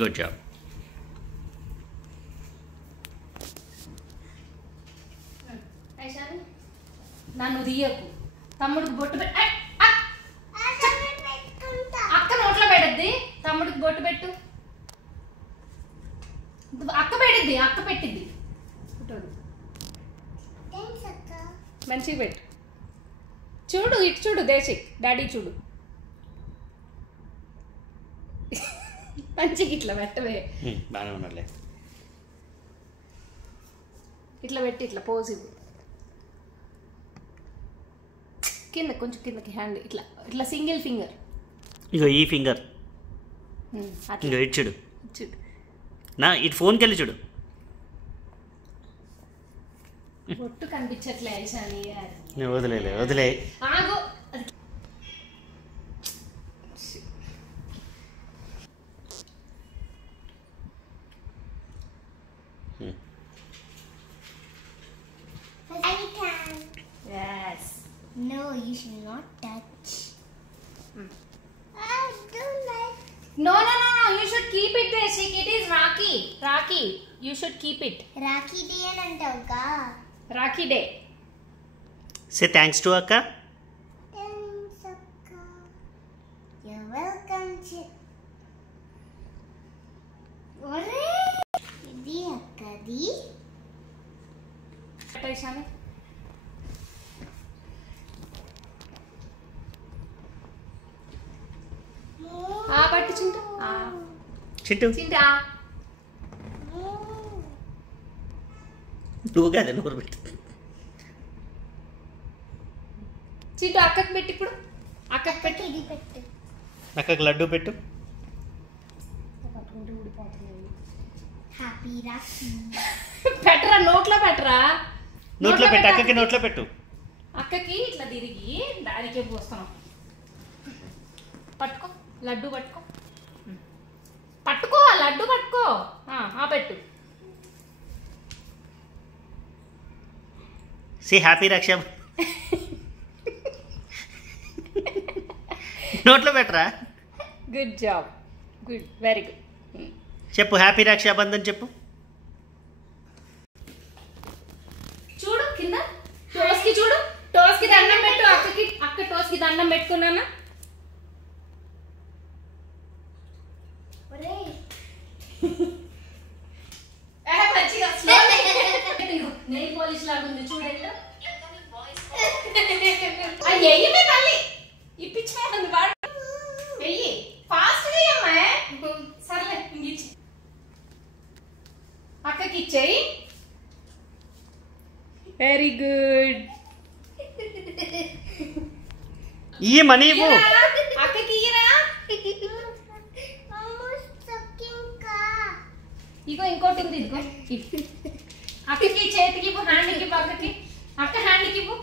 Good job. నన్ను తీయకు. తమ్ముడికి బొట్టు పెట్టు. అక్క నోట్లో పెడద్ది. తమ్ముడికి బొట్టు పెట్టు. అక్క పెడిద్ది. అక్క పెట్టిద్ది. మంచిగా పెట్టు. చూడు ఇటు చూడు దేశిక్. డాడీ చూడు. మంచిగా ఇట్లా పెట్టవే. బాగానే ఉన్నాడులే. ఇట్లా పెట్టి ఇట్లా పోజ్ ఇవ్వు. కింద కొంచెం కిందకి హ్యాండ్ ఇట్లా ఇట్లా సింగిల్ ఫింగర్. ఇగో ఈ ఫింగర్. ఇగో ఇటు చూడు. చూడు నా ఇటు ఫోన్కి వెళ్ళి చూడు. బొట్టు కనిపించట్లే ఐశాని. వదిలే వదిలే. ఆగు. Yes. No, you should not touch. I don't like. No. You should keep it, Deshik. It is Rakhi. You should keep it. Rakhi Day అని అంటావుగా. Rakhi Day. Say thanks to Akka. Thanks, Akka. You're welcome. ఒరే ఇది అక్కది. ఐశాని పట్టు చింటూ. చిట్టు చింటా నువ్వు కాదు నూరు పెట్టు. చింటూ అక్కకి పెట్టి ఇప్పుడు. అక్కకి పెట్టి ఇది పెట్టు. అక్కకి లడ్డు పెట్టు. హ్యాపీ రాఖీ. పెట్టరా నోట్లో పెట్టరా. నోట్లో పెట్టు. అక్కకి నోట్లో పెట్టు. అక్కకి ఇట్లా తిరిగి దానికే పోస్తున్నాం. పట్టుకో లడ్డు పట్టుకో. పట్టుకో లడ్డు పట్టుకో. పెట్టు. సి హ్యాపీ రక్షా. నోట్లో పెట్టరా. Good job. Good very good. చెప్పు హ్యాపీ రక్షాబంధన్ చెప్పు. చూడు కింద టోస్కి చూడు. టోస్కి దండం పెట్టు. అక్కకి అక్క టోస్కి దండం పెట్టుకున్నానా. నెయిల్ పాలిష్ లాగా ఉంది చూడండి. ఎయ్యమే తల్లి. ఇప్పించమంది వాడు. వెయ్యి ఫాస్ట్ అమ్మా. సర్లే ఇంకిచ్చి అక్కకి ఇచ్చేయి. Very good. ఈ మనీ ఇవ్వు. అక్కకి ఇయ్యరా. ఇగో ఇంకోటి ఉంది. ఇదిగో అక్కకి చేతికి ఇవ్వు. హ్యాండ్కి ఇవ్వు. అక్కకి అక్క హ్యాండ్కి ఇవ్వు.